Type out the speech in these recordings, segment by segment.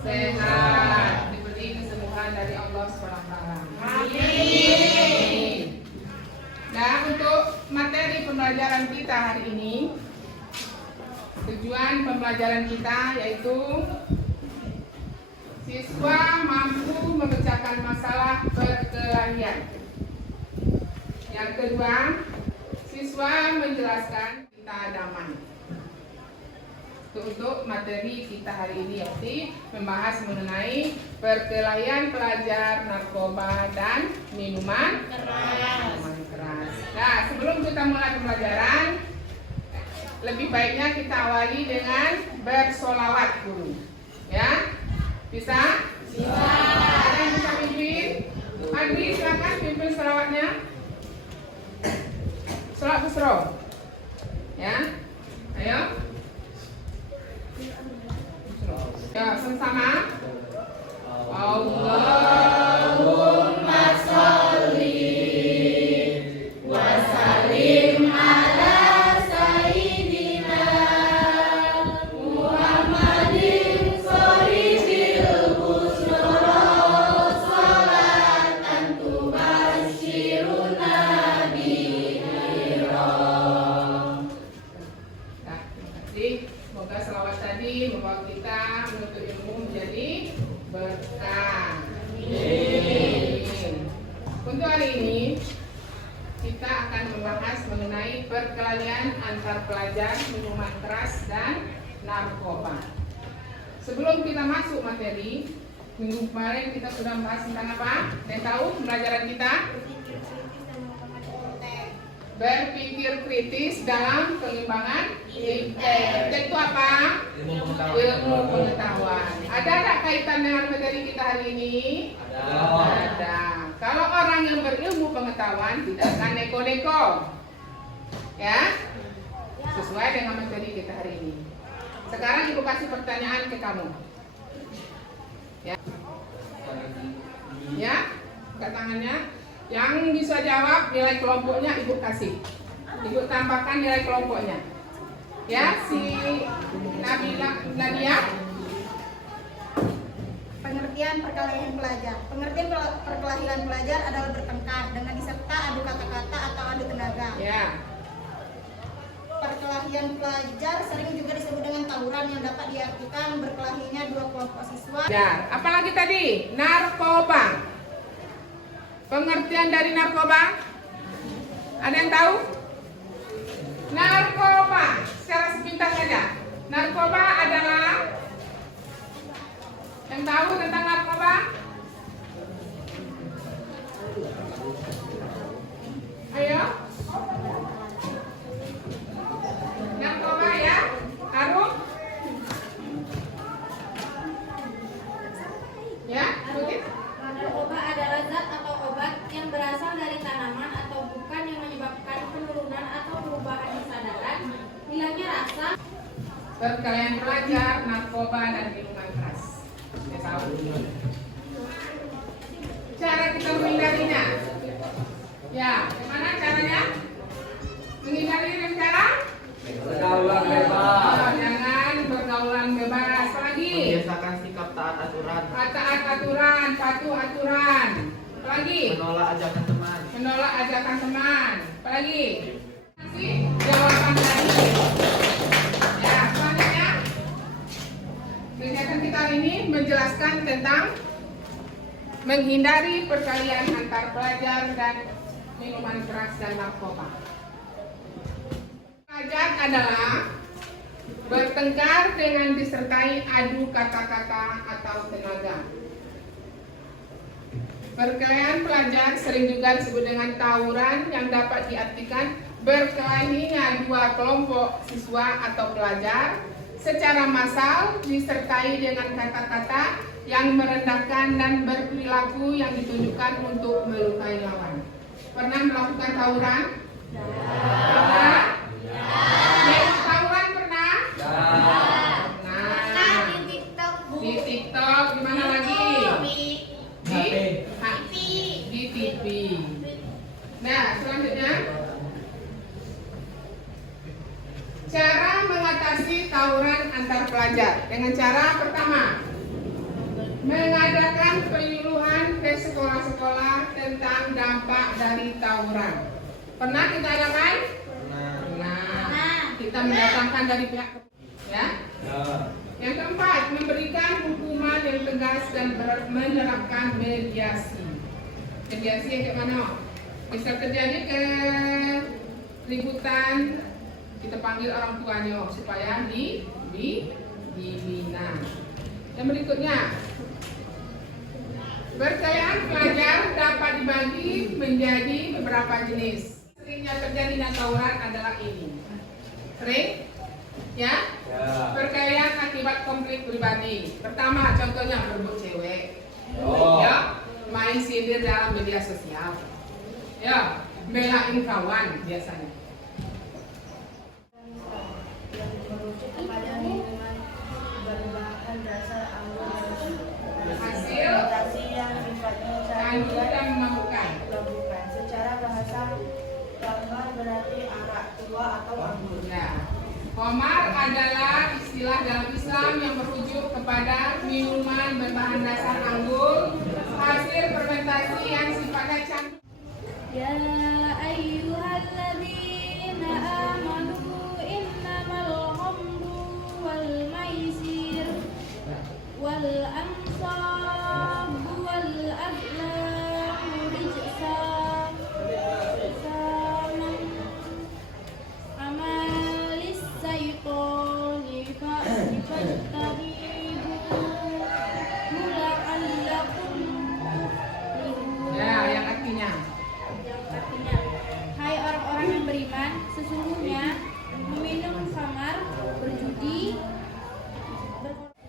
sehat, diberi kesembuhan dari Allah SWT. Amin. Nah, untuk materi pembelajaran kita hari ini, tujuan pembelajaran kita yaitu siswa mampu memecahkan masalah perkelahian. Yang kedua, siswa menjelaskan keadaban. Untuk materi kita hari ini yaitu membahas mengenai perkelahian pelajar, narkoba, dan minuman keras. Nah, sebelum kita mulai pembelajaran, lebih baiknya kita awali dengan bersolawat dulu. Ya, bisa? Bisa. Ada yang bisa pimpin? Andi, silakan pimpin solawatnya. Solawat busro. Ya, ayo. Ya, sama-sama. Allahumma sholli wa sallim ala sayyidina Muhammadin sholibil busra sholatan tubashiruna biha. Nah, terima kasih. Semoga selawat tadi membawa kita menuntut ilmu menjadi berkah. Amin. Untuk hari ini kita akan membahas mengenai perkelahian antar pelajar, minuman keras, dan narkoba. Sebelum kita masuk materi, minggu kemarin kita sudah membahas tentang apa? Yang tahu pembelajaran kita? Berpikir kritis dalam pengembangan IPT. Itu apa? Ilmu pengetahuan. Ada tak kaitan dengan materi kita hari ini? Ada. Kalau orang yang berilmu pengetahuan tidak akan neko-neko. Ya? Sesuai dengan materi kita hari ini. Sekarang Ibu kasih pertanyaan ke kamu. Ya? Ya? Angkat tangannya. Yang bisa jawab nilai kelompoknya Ibu kasih. Ibu tambahkan nilai kelompoknya. Ya, si Nadia. Pengertian perkelahian pelajar. Pengertian perkelahian pelajar adalah bertengkar dengan diserta adu kata-kata atau adu tenaga. Ya. Perkelahian pelajar sering juga disebut dengan tawuran yang dapat diartikan berkelahinya dua kelompok siswa. Ya, apalagi tadi? Narkoba. Pengertian dari narkoba? Ada yang tahu? Narkoba, secara sepintas saja. Narkoba adalah, yang tahu tentang narkoba? Ayo. Narkoba ya, Harum? Ya, Putih? Narkoba adalah zat atau obat yang berasal dari tanaman atau bukan yang menyebabkan penurunan atau perubahan kesadaran, hilangnya rasa. Perkelahian pelajar, narkoba, dan minuman keras. Saya tahu. Cara kita menghindarinya. Ya, gimana caranya? Menghindari dengan cara? Pergaulan bebas. Oh, jangan pergaulan bebas. Lagi. Membiasakan sikap taat aturan. Taat aturan, patuh aturan. Apalagi? Menolak ajakan teman. Menolak ajakan teman. Apalagi? Kasih jawaban tadi. Ya, selanjutnya kegiatan kita hari ini menjelaskan tentang menghindari perkelahian antar pelajar dan minuman keras dan narkoba. Pelajar adalah bertengkar dengan disertai adu kata-kata atau tenaga. Perkelahian pelajar sering juga disebut dengan tawuran yang dapat diartikan berkelahinya dua kelompok siswa atau pelajar secara massal disertai dengan kata-kata yang merendahkan dan berperilaku yang ditujukan untuk melukai lawan. Pernah melakukan tawuran? Pernah? Tawuran pernah? Nah, di TikTok, di mana lagi? Di TV. Nah, selanjutnya cara mengatasi tawuran antar pelajar dengan cara pertama mengadakan penyuluhan ke sekolah-sekolah tentang dampak dari tawuran. Pernah kita adakan? Pernah. Kita mendatangkan dari pihak ya. Yang keempat, memberikan hukuman yang tegas dan menerapkan mediasi. Mediasi yang kayak mana? Misal terjadi keributan, kita panggil orang tuanya supaya dibina. Yang berikutnya, perkayaan pelajar dapat dibagi menjadi beberapa jenis. Seringnya terjadinya tawuran adalah ini. Sering? Ya? Perkayaan akibat konflik pribadi. Pertama, contohnya berebut cewek. Ya, main sindir dalam media sosial. Ya, belain kawan biasanya. Hasil anggur dan memabukkan. Secara bahasa gambar berarti arak tua atau anggur. Ya. Khamar adalah istilah dalam Islam yang merujuk kepada minuman berbahan dasar anggur, hasil fermentasi yang sifatnya campur. Ya ayyuhalladzina amanu innamal khamru wal maisir wal ansab wal azlam rijsan amalis syaitani fajtanibu la'allakum Ya, yang artinya. Artinya, hai orang-orang yang beriman, sesungguhnya meminum khamar, berjudi,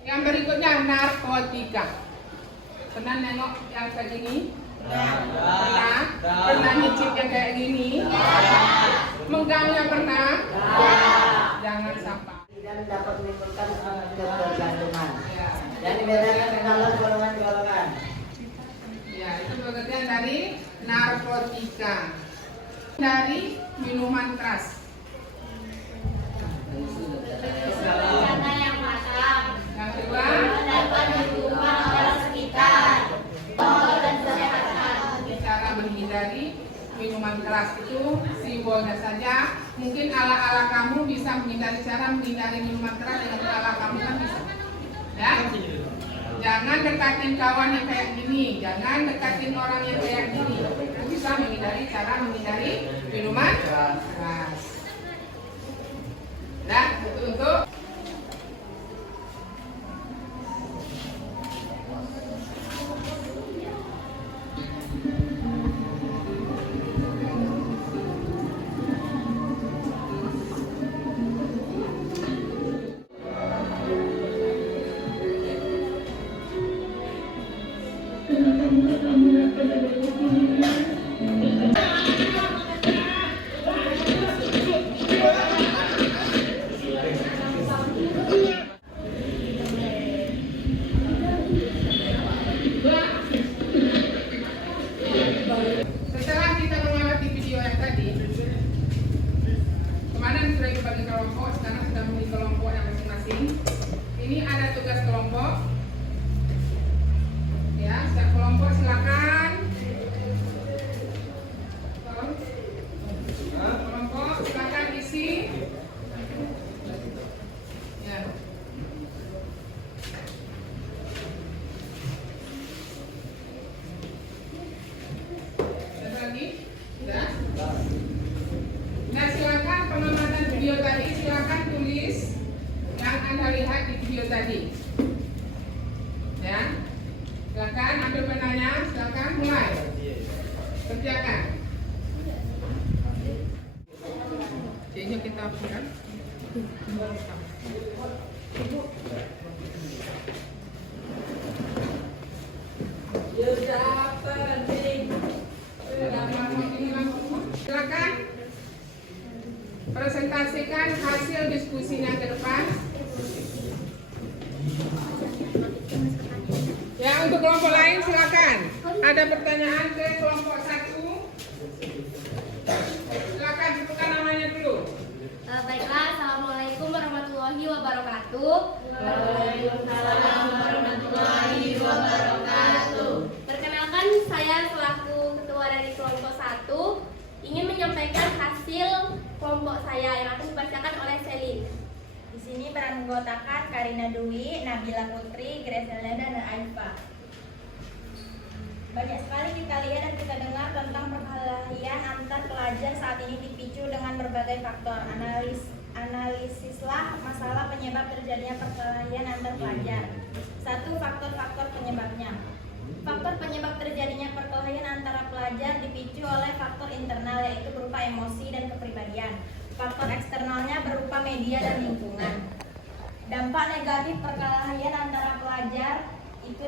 Yang berikutnya narkotika. Pernah nengok yang kayak gini? Pernah? Pernah nyicip yang kayak gini? Menggangnya pernah? Jangan sampai. Dan dapat menimbulkan ketergantungan. Ya. Dan dibedakan dengan golongan-golongan. Ya, itu bagian dari narkotika. Dari minuman keras. karena yang matang, Yang kedua, dapat hukuman orang sekitar, dan kesehatan. cara menghindari minuman keras itu simbolnya saja. Mungkin ala-ala kamu bisa menghindari cara menghindari minuman keras dengan ala kamu kan bisa. Ya? Jangan dekatin kawan yang kayak gini, jangan dekatin orang yang kayak gini. Itu bisa menghindari cara menghindari minuman keras. Nah, itu untuk setelah kita mengamati video yang tadi, kemarin sudah dibagi kelompok, sekarang sudah memilih kelompok yang masing-masing. Ini ada tugas kelompok. Ya, setiap kelompok silakan. Kelompok silakan isi. Ya. Ada lagi? Sudah? Nah, silakan pengamatan video tadi, silakan tulis yang Anda lihat di video tadi. Ya. Silakan ambil penanya, silakan mulai. Kerjakan. Jadi kita hapuskan. Silakan presentasikan hasil diskusinya ke depan. Ya, untuk kelompok lain silakan. Ada pertanyaan ke kelompok 1? Silakan sebutkan namanya dulu. Baiklah, assalamualaikum warahmatullahi wabarakatuh. Waalaikumsalam warahmatullahi wabarakatuh. beranggotakan Karina Dwi, Nabila Putri, Greselda, dan Aifa. Banyak sekali kita lihat dan kita dengar tentang perkelahian antar pelajar saat ini dipicu dengan berbagai faktor. Analisislah masalah penyebab terjadinya perkelahian antar pelajar. 1. Faktor-faktor penyebabnya. Faktor penyebab terjadinya perkelahian antara pelajar dipicu oleh faktor internal, yaitu berupa emosi dan kepribadian. Faktor eksternalnya berupa media dan lingkungan. Dampak negatif perkelahian antara pelajar itu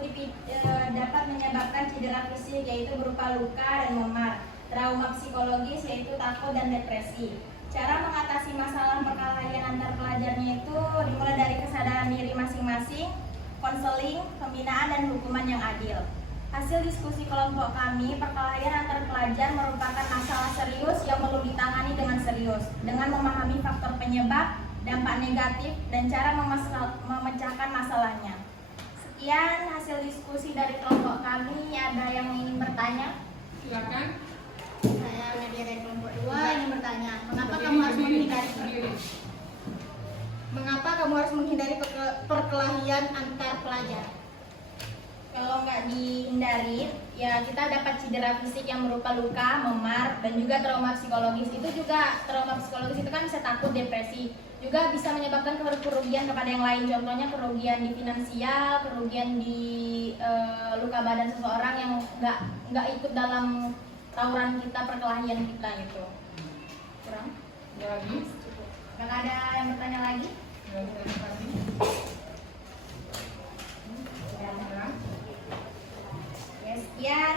dapat menyebabkan cedera fisik, yaitu berupa luka dan memar. Trauma psikologis, yaitu takut dan depresi. Cara mengatasi masalah perkelahian antar pelajarnya itu dimulai dari kesadaran diri masing-masing, konseling, pembinaan, dan hukuman yang adil. Hasil diskusi kelompok kami, perkelahian antar pelajar merupakan masalah serius yang perlu ditangani dengan serius, dengan memahami faktor penyebab, dampak negatif, dan cara memecahkan masalahnya. Sekian hasil diskusi dari kelompok kami. Ada yang ingin bertanya? Silakan. Saya Nadia dari kelompok 2 ingin bertanya, mengapa kamu harus menghindari perkelahian antar pelajar? Kalau nggak dihindari, ya kita dapat cedera fisik yang berupa luka, memar, dan juga trauma psikologis. Trauma psikologis itu kan bisa takut, depresi. Juga bisa menyebabkan kerugian kepada yang lain. Contohnya kerugian di finansial, kerugian di luka badan seseorang yang nggak ikut dalam tawuran kita, perkelahian kita itu. Kurang? Lagi. Kalau ada yang bertanya lagi? Ya,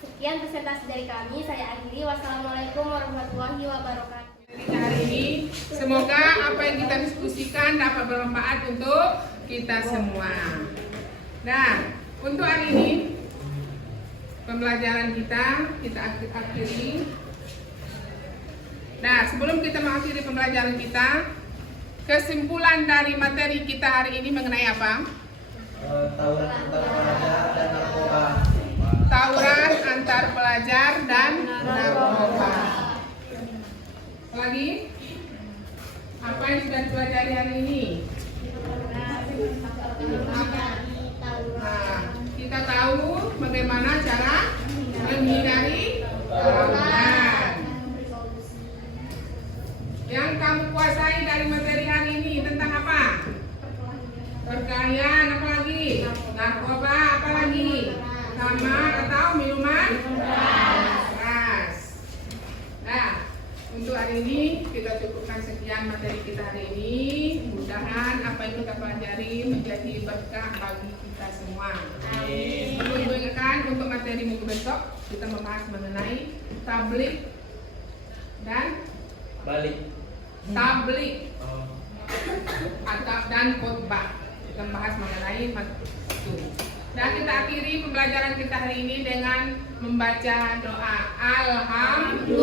sekian presentasi dari kami. Saya akhiri. Wassalamualaikum warahmatullahi wabarakatuh. Jadi hari ini semoga apa yang kita diskusikan dapat bermanfaat untuk kita semua. Nah, untuk hari ini pembelajaran kita akhiri. Nah, sebelum kita mengakhiri pembelajaran kita, kesimpulan dari materi kita hari ini mengenai apa? Tawuran antar pelajar dan narkoba. Tawuran antar pelajar dan narkoba. Lagi? Apa yang sudah dipelajari hari ini? Nah, kita tahu bagaimana cara menghindari tawuran. Yang kamu kuasai dari materi hari ini tentang apa? Perkelahian, apa lagi? Narkoba, apa lagi? Kamar atau minuman keras. Nah, untuk hari ini kita cukupkan sekian materi kita hari ini. Mudah-mudahan apa yang kita pelajari menjadi berkah bagi kita semua. Perlu diingatkan untuk materi minggu besok kita membahas mengenai tablik dan tablik dan khotbah. Kita membahas mengenai itu. Dan kita akhiri pembelajaran kita hari ini dengan membaca doa. Alhamdulillah.